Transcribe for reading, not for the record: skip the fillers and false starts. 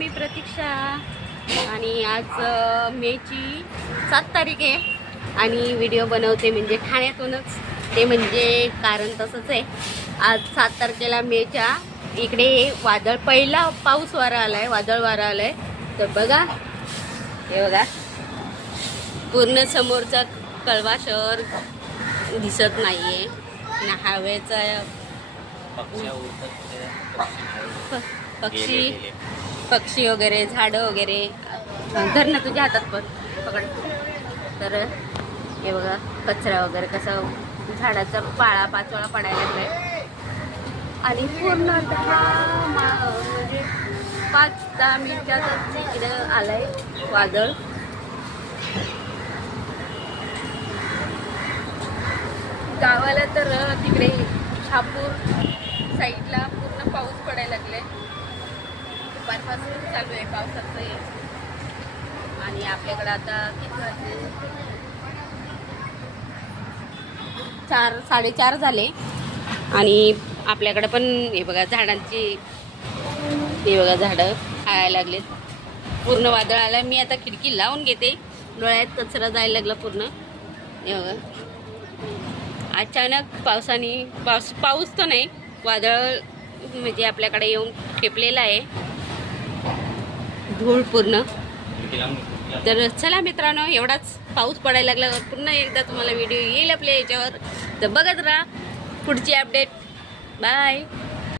मी प्रतीक्षा आणि आज मेची 7 तारीख आहे आणि व्हिडिओ बनवते म्हणजे ठाण्यातूनच. ते म्हणजे कारण तसंच आहे, आज 7 तारखेला मेच्या इकडे वादळ पहिला पाऊस वारा आलाय, वादळ वारा आलाय. तर बघा, हे बघा पूर्ण समोरचा कळवा शहर दिसत नाहीये ना, हवेचा पक्षी वगैरे, झाडं वगैरे. धर ना तुझ्या हातात पण पकड. तर हे बघा कचरा वगैरे कसा झाडाचा पाळा पाचोळा पडायला लागलाय आणि पूर्ण म्हणजे 5-10 मिनिटातच इकडं आलाय वादळ. गावाला तर तिकडे शहापूर साईडला पूर्ण पाऊस पडायला लागलाय. दुपारपासून चालू आहे पावसाचं हे. आणि आपल्याकडं आता किती वाजले, 4-4:30 झाले. आणि आपल्याकडं पण हे बघा झाडांची, हे बघा झाडं खायला लागलेत. पूर्ण वादळ आलं. मी आता खिडकी लावून घेते, डोळ्यात कचरा जायला लागला पूर्ण. हे बघा अचानक पावसाने पाऊस तर नाही, वादळ म्हणजे आपल्याकडे येऊन ठेपलेलं आहे, धूळ पूर्ण. तर चला मित्रांनो, एवढाच पाऊस पडायला लागल्यावर पुन्हा एकदा तुम्हाला व्हिडिओ येईल आपल्या याच्यावर. तर बघत राहा पुढची अपडेट. बाय.